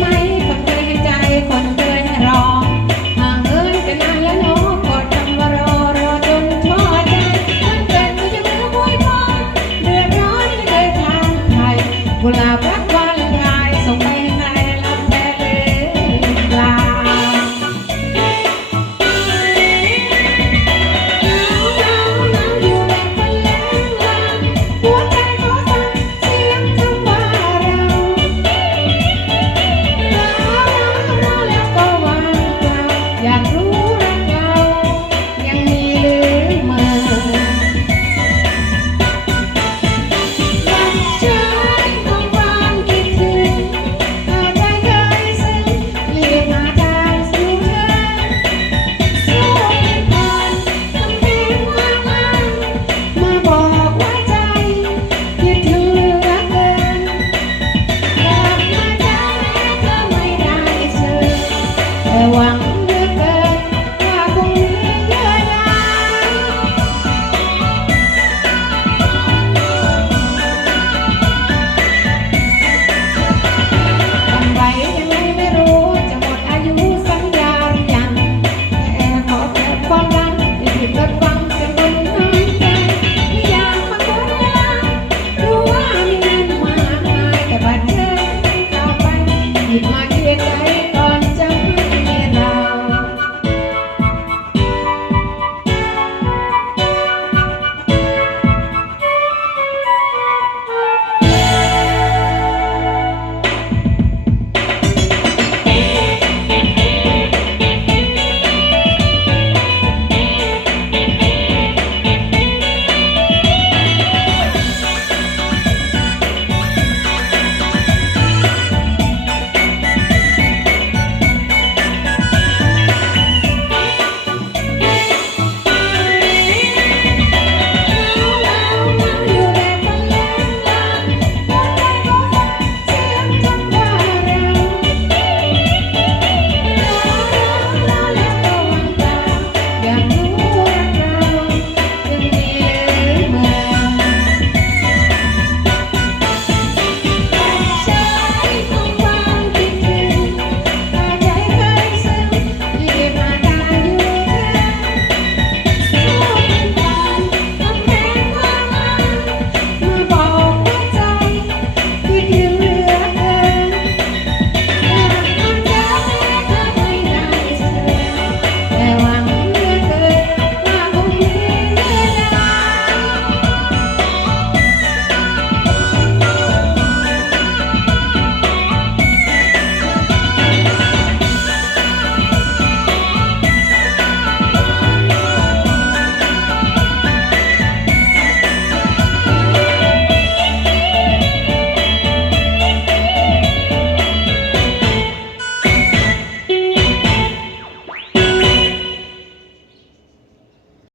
ไหม lewat